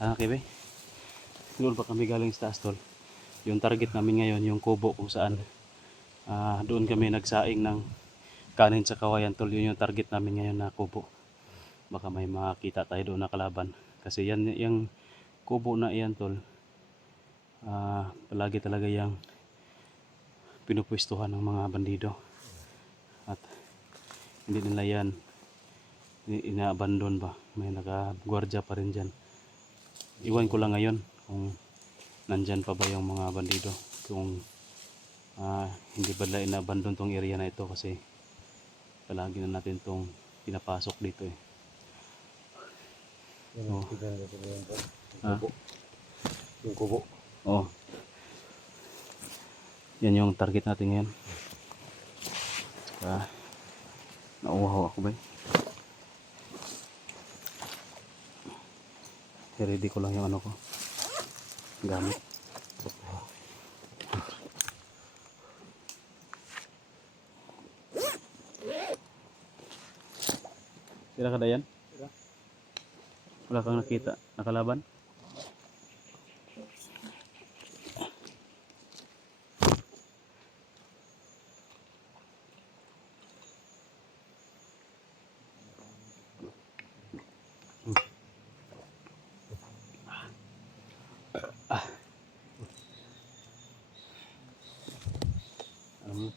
Kibe, doon pa kami galing sa taas tol. Yung target namin ngayon, yung kubo kung saan doon kami nagsaing ng kanin sa kawayan tol. Yun yung target namin ngayon na kubo. Baka may makita tayo doon na kalaban. Kasi yan, yung kubo na iyan tol, palagi talaga yung pinupwestuhan ng mga bandido. At hindi nila yan ina-abandon ba. May naka-gwardiya pa rin dyan. Iwan ko lang ngayon kung nandyan pa ba yung mga bandido, kung hindi ba nila ina-abandon tong area na ito, kasi palagi na natin tong pinapasok dito eh. Yung kubo. Oh. Yan yung target natin ngayon. Saka nauuhaw ako ba? I-ready ko lang yung ano ko, gamit. Sira ka dayan? Wala kang nakita nakalaban?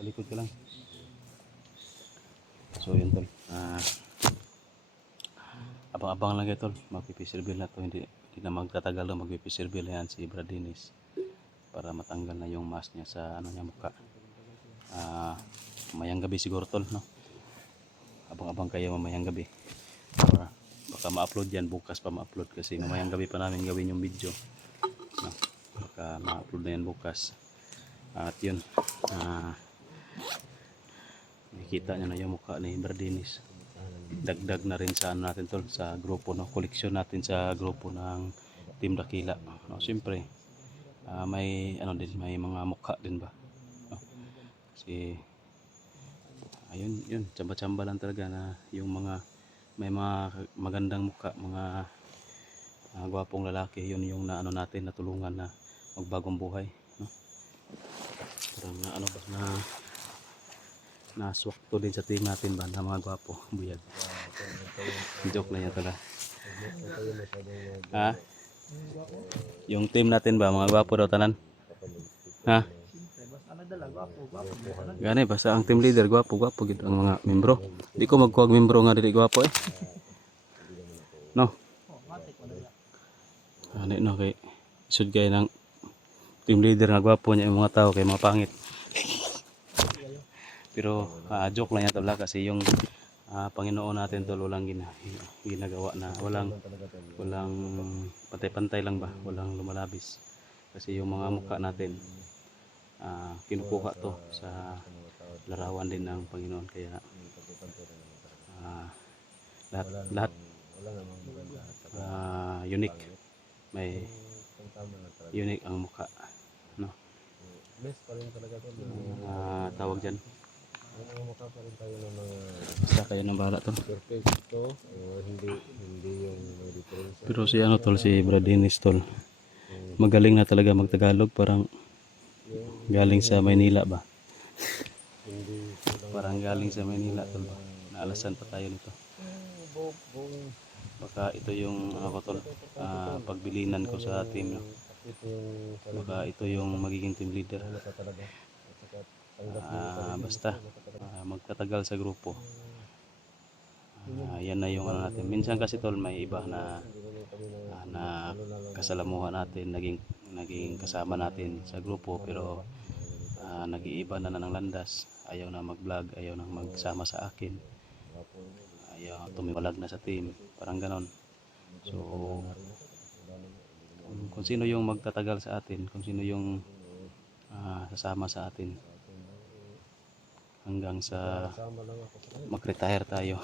Palikod ka lang. So yun tol, abang-abang lang kayo tol, magpipisilbil na to. Hindi na magtatagal na magpipisilbil na yan si Brad Dennis, para matanggal na yung mask niya sa ano niya, mukha. Mamayang gabi siguro tol, no? Abang-abang kayo mamayang gabi, or baka ma-upload yan bukas pa, ma-upload kasi mamayang gabi pa namin gawin yung video, no? Baka ma-upload na yan bukas. At yun, nakikita nyo na yung mukha ni Brad Dennis. Dagdag na rin sa ano natin tol, sa grupo, no? Koleksyon natin sa grupo ng Team Dakila, no? Siyempre may ano din, may mga mukha din ba, no? Kasi ayun, yun, tsamba-tsamba lang talaga na yung mga may mga magandang mukha, mga gwapong lalaki, yun yung na ano natin, natulungan na magbagong buhay, no? Parang ano ba, na naswakto din sa team natin ba na mga gwapo, buyag. Joke lang yan tala. Yung team natin ba, mga gwapo daw tanan? Gani, basta ang team leader gwapo gitu ang mga membro. Di ko magkuwag membro nga dili gwapo eh. No? Ano no, kay isud kay ng team leader nga gwapo niya yung mga tao kay mga pangit. Pero joke lang yan tala, kasi yung Panginoon natin tol, walang ginagawa na walang pantay-pantay lang ba, walang lumalabis. Kasi yung mga mukha natin kinukuha to sa larawan din ng Panginoon, kaya lahat unique, may unique ang mukha, no? Tawag dyan, basta kayo nang bahala tol. Pero si ano tol, si Brad Dennis tol, magaling na talaga magtagalog, parang galing sa Maynila ba? Parang galing sa Maynila tol ba? Naalasan pa tayo nito. Baka ito yung ako tol, pagbilinan ko sa team, no? Baka ito yung magiging team leader. Basta magtatagal sa grupo, yan na yung ano natin. Minsan kasi tol, may iba na kasalamuhan natin, naging kasama natin sa grupo, pero nag-iiba na ng landas, ayaw na mag-vlog, ayaw na magsama sa akin, ayaw tumiwalag na sa team, parang ganon. So kung sino yung magtatagal sa atin, kung sino yung sasama sa atin hanggang sa mag-retire tayo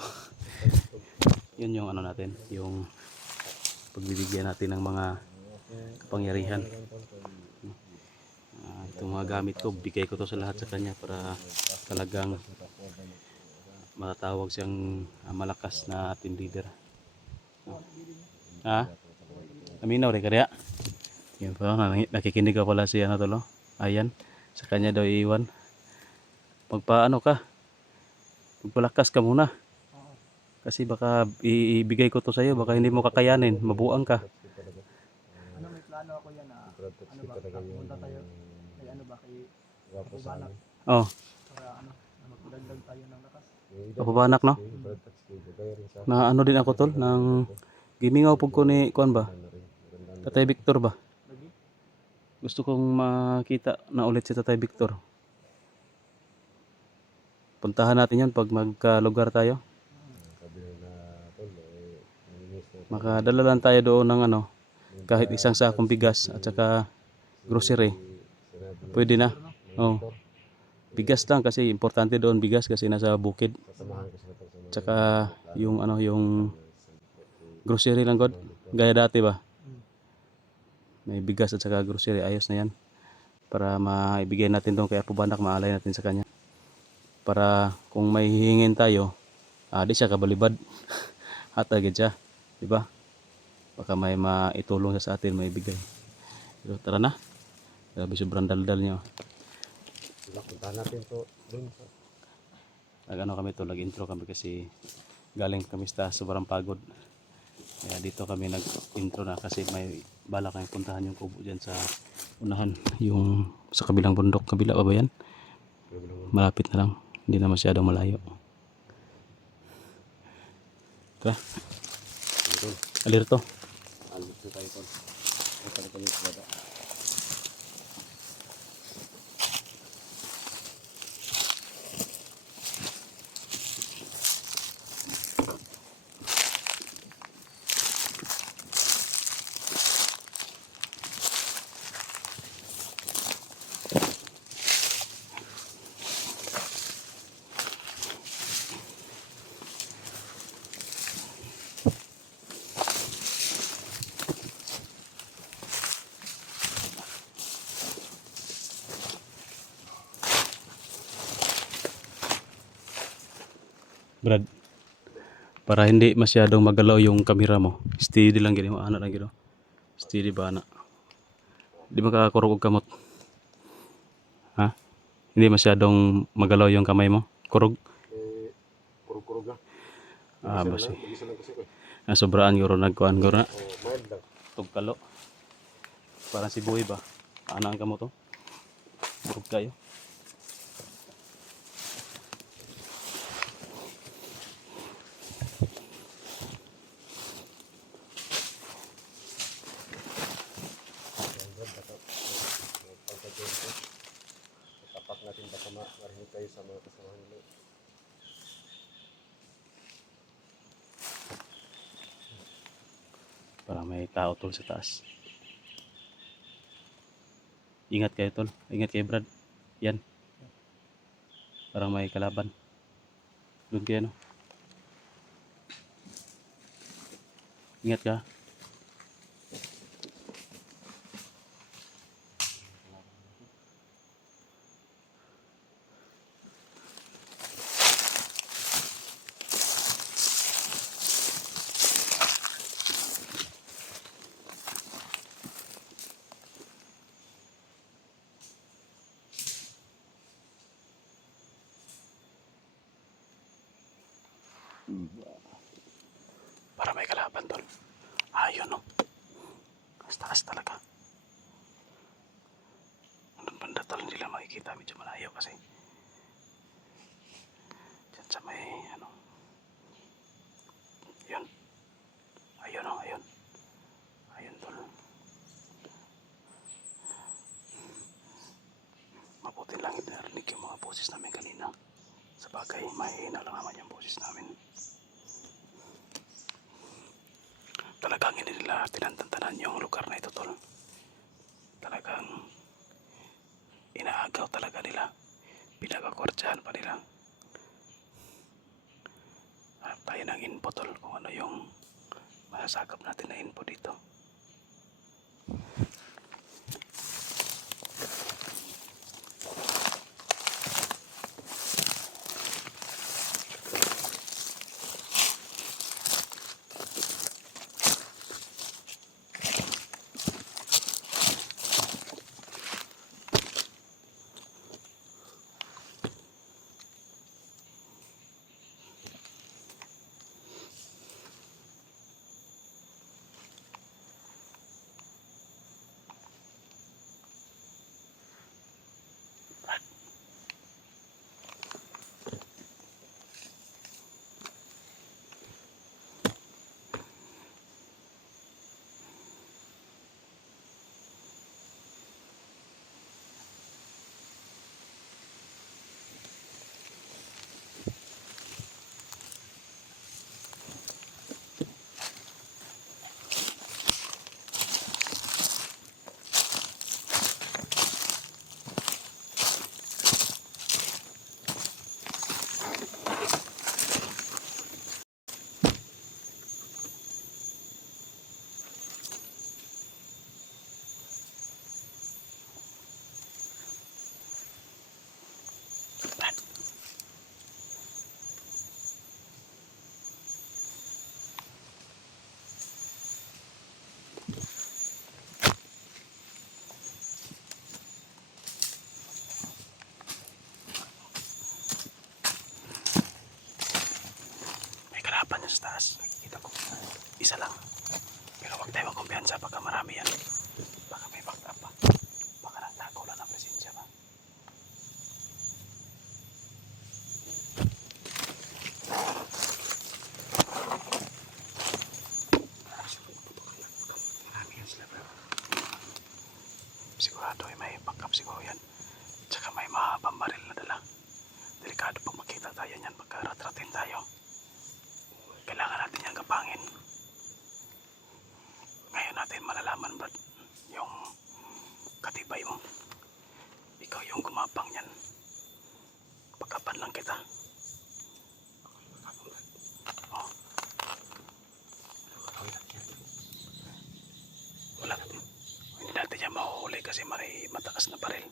yun yung ano natin, yung pagbibigyan natin ng mga kapangyarihan. Itong mga gamit ko, bigay ko to sa lahat sa kanya, para talagang matatawag siyang malakas na team leader. Aminaw rin kaya. Yan po, nakikinig ka pala si ano tol, no? Ayan, sa kanya daw iiwan. Magpaano ka? Magpalakas ka muna. Kasi baka ibigay ko to sa'yo, baka hindi mo kakayanin, mabuang ka. Ano, may plano ako yan na ano ba, pumunta tayo kay ano ba, kay Kapubanak Oh, para ano, na magdagdag tayo ng lakas. kapabanak no? Na ano din ako tol, ng gimingaw pug ko ni kuan ba? Tatay Victor ba? Lagi? Gusto kong makita na ulit si Tatay Victor. Puntahan natin 'yon pag magka-lugar tayo. Makadala lang tayo doon ng ano, kahit isang sakong bigas at saka grocery. Pwede na. Oh. Bigas lang kasi importante doon bigas kasi nasa bukid. Tsaka yung ano yung grocery lang god. Gaya dati ba? May bigas at saka grocery, ayos na 'yan. Para maibigay natin doon kay Apo Banak, maalay natin sa kanya. Para kung may hihingin tayo, di siya kabalibad. Hatagid siya, di ba? Baka may maitulong sa atin, may bigay. Pero tara na. Grabe sobrang daldal niya. Punta natin to dun. Nag-ano kami to, nag-intro kami kasi galing kami sa sobrang pagod. Kaya dito kami nag-intro na kasi may bala kami puntahan yung kubo dyan sa unahan. Yung sa kabilang bundok, kabila pa ba yan? Malapit na lang, hindi na masyadong malayo. Tara. Alirto. Alito tayo po. Punta na kami sa baba. Brad, para hindi masyadong magalaw yung camera mo, steady lang gini mo, anak lang gino. Steady ba anak? Di makakurog og kamot. Ha? Hindi masyadong magalaw yung kamay mo. Kurog. Kurog-kurog na. Basi. Mag-isa lang kasi ko. Sobraan guro nagkuan guro na. Mild lang. Tugkalo. Parang si Boy ba? Anang kamo to? Kurog kayo. Tapak natin baka marinig tayo sa mga kasamahan nila. Para may tao tol sa taas. Ingat kayo tol. Ingat kayo Brad. Yan. Parang may kalaban. Doon kayo no. Ingat ka. Para may kalaban tol. Ayun no. Taas talaga. Anong banda tol, hindi lang makikita, medyo malayo kasi. Diyan sa may ano. Yun. Ayun no, ayun. Ayun tol. Mabuti lang hindi narinig yung mga boses namin kanina. Sa bagay, mahihina lang naman yung boses namin. Talagang hindi nila tinantantanan yung lugar na ito tol. Talagang inaagaw talaga nila. Pinagakwartsahan pa nila. Hanap tayo ng info tol kung ano yung masasagap natin na info dito. malakas na baril.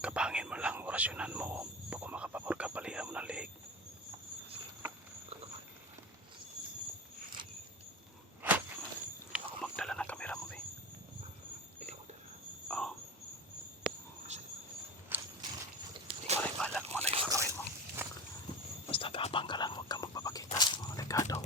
Kapangin mo lang, orasyonan mo. Pag makapapor ka, balihan mo ng liig. Ako magdala ng kamera mo, be. Oo. Ikaw na ibala kung ano yung gagawin mo. Basta kapang ka lang, huwag kang magpapakita. Mga dekado.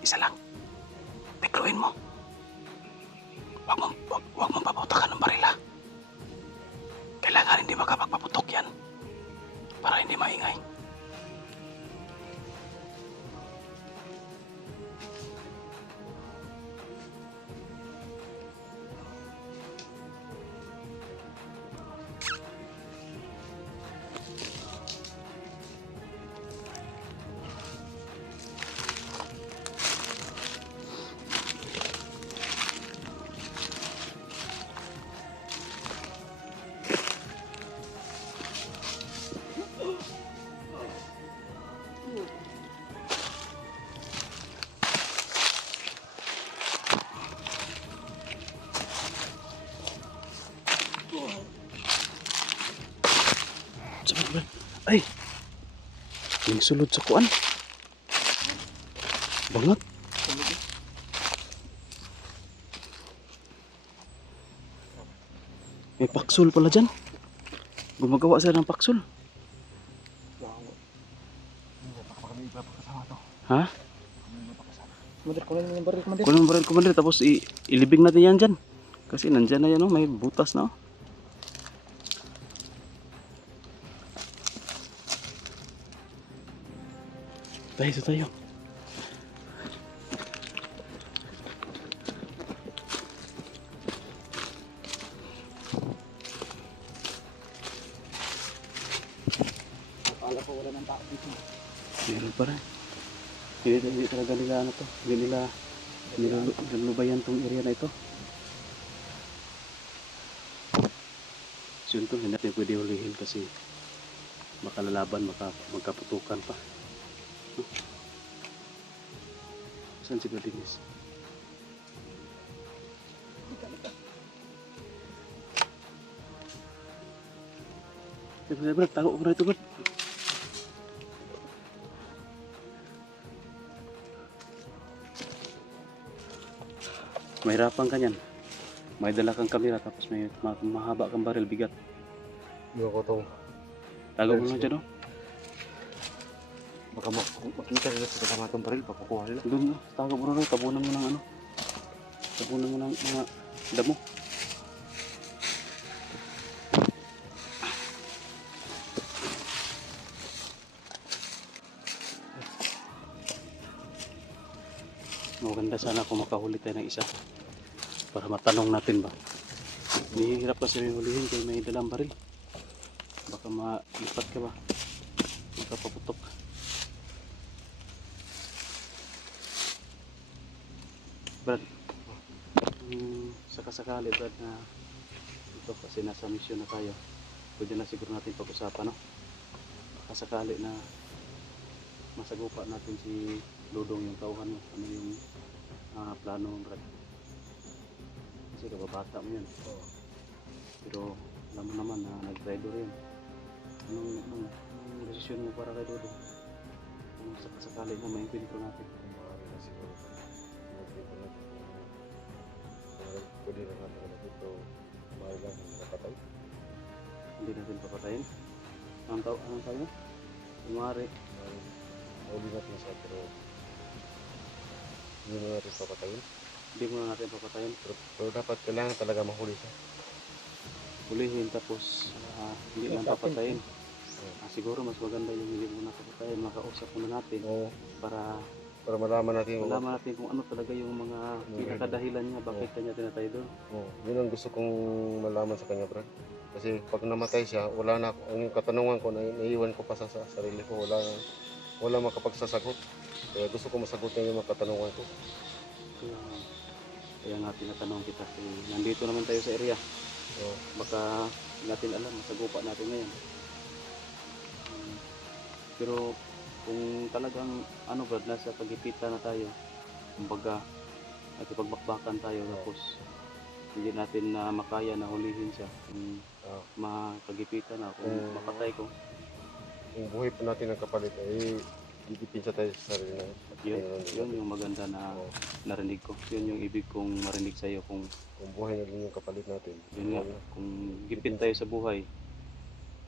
Isa lang. Tikluin mo. Huwag mong paputakan ng barila. Kailangan hindi makapagpaputok yan. Para hindi maingay. Ay! Yung sulod sa kuan. Bangat. May paksul pala dyan. Gumagawa sila ng paksul. Ha? Commander, kunin mo yung baril, Commander. Kunin mo baril, Commander, tapos ilibing natin yan dyan. Kasi nandyan na yan, oh, may butas na. Oh. Tayo, tayo. Akala ko wala ng tao dito. Meron pa rin. Hindi talaga nila ano to. Hindi nila nilulubayan tong area na ito. So yun to, hindi natin pwede hulihin kasi makalalaban, magkaputukan pa. Saan si Bradinis? Brad, tago ko na ito, Brad. Mahirapan ka niyan. May dala kang kamera tapos may mahaba kang baril, bigat. Hindi ko itong Tago mo na dyan, oh. baka makita nila sa kasama itong baril, pakukuha nila. Doon na, tago mo na, tabunan mo ng ano. Tabunan mo ng mga damo. Maganda sana kung makahuli tayo ng isa para matanong natin ba. Nihihirap kasi may hulihin kaya may dalang baril. Baka malipat ka ba? Makapaputok. Brad, sakasakali Brad na ito kasi nasa mission na tayo. Pwede na siguro natin pag-usapan, no? Baka sakali na masagupa natin si Dudong yung tauhan mo. Ano yung plano mo, Brad? Kasi kababata mo yan. Pero alam mo naman na nag-rider yan. Anong desisyon mo para kay Dudong? Kung sakasakali na may encuentro natin. Maaari na siguro. Makita natin kung pwede na natin na dito mailan ng nakatay. Hindi natin papatayin. Anong tawag mo? Kumari. Mauli natin siya pero hindi na natin papatayin. Hindi muna natin papatayin. Pero dapat kailangan talaga mahuli siya. Hulihin tapos hindi lang papatayin. Siguro mas maganda yung hindi muna papatayin. Makausap muna natin Oo, para malaman natin malaman natin kung ano talaga yung mga pinakadahilan niya bakit kanya tinatay doon. yun ang gusto kong malaman sa kanya, Brad. Kasi pag namatay siya, wala na ang katanungan ko na naiiwan ko pa sa sarili ko, wala makapagsasagot. Kaya gusto ko masagutin yung mga katanungan ko. Kaya nga tinatanong kita kasi nandito naman tayo sa area. Oo. Baka natin alam, masagupa natin ngayon. Pero kung talagang Brad, nasa pagipitan na tayo, kumbaga nakipagbakbakan tayo tapos hindi natin na makaya na hulihin siya kung makagipitan na, kung mapatay ko. Kung buhay pa natin ang kapalit, ay didipinsa tayo sa sarili natin. Yun yung maganda na narinig ko. Yun yung ibig kong marinig sa iyo. Kung buhay na rin yung kapalit natin. yun nga, kung gipit tayo sa buhay,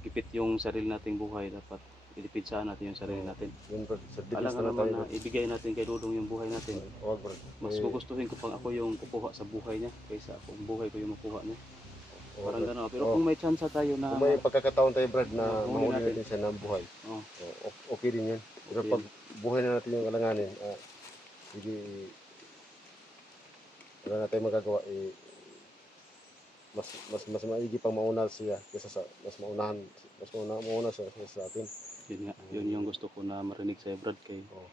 gipit yung sarili nating buhay, dapat ilipitsaan natin yung sarili natin. Yun, Brad. Sa Alam dilis ka na naman tayo. na ibigay natin kay Dudong yung buhay natin. Huwag, Brad. Mas gugustuhin ko pang ako yung kukuha sa buhay niya kaysa akong buhay ko yung makuha niya. Huwag, Parang Brad. gano'n. Pero kung may chance tayo na Kung may pagkakataon tayo, Brad, na mahuli mahuli natin. natin siya ng buhay, Oh, okay din yun. Pero Okay. pag buhay na natin yung alanganin, hindi, wala na tayong magagawa, mas maigi pang mauna siya kaysa sa mauna siya kaysa sa atin. yun nga. Yun yung gusto ko na marinig sa Brad, kay Oo.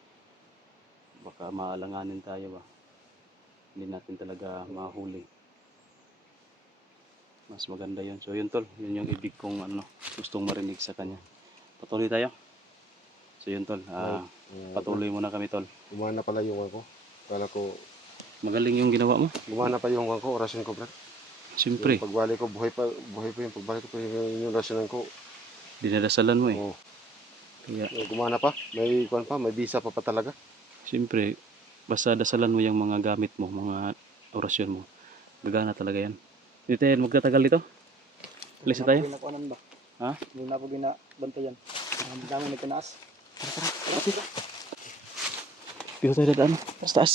baka maalanganin tayo ba. Hindi natin talaga mahuli. Mas maganda yun. So yun tol, yun yung ibig kong gustong marinig sa kanya. Patuloy tayo. So yun tol, patuloy muna kami tol. Gumana pala yung ko. Kala ko, Magaling yung ginawa mo. gumana pa yung ko, orasyon ko, Brad. Siyempre, Yung pagbalik ko, buhay pa yung pagbalik ko, yung orasyonan ko. dinadasalan mo eh. Oo. Kaya, Gumana pa, may kuwan pa, may bisa pa talaga. siyempre, basta dasalan mo yung mga gamit mo, mga orasyon mo. Gagana talaga yan. Hindi tayo magtatagal dito. Alis na tayo. Hindi na po ba? Ha? Hindi na po ginabantayan. Ang dami may tinaas. Dito tayo dadaan. Taas taas.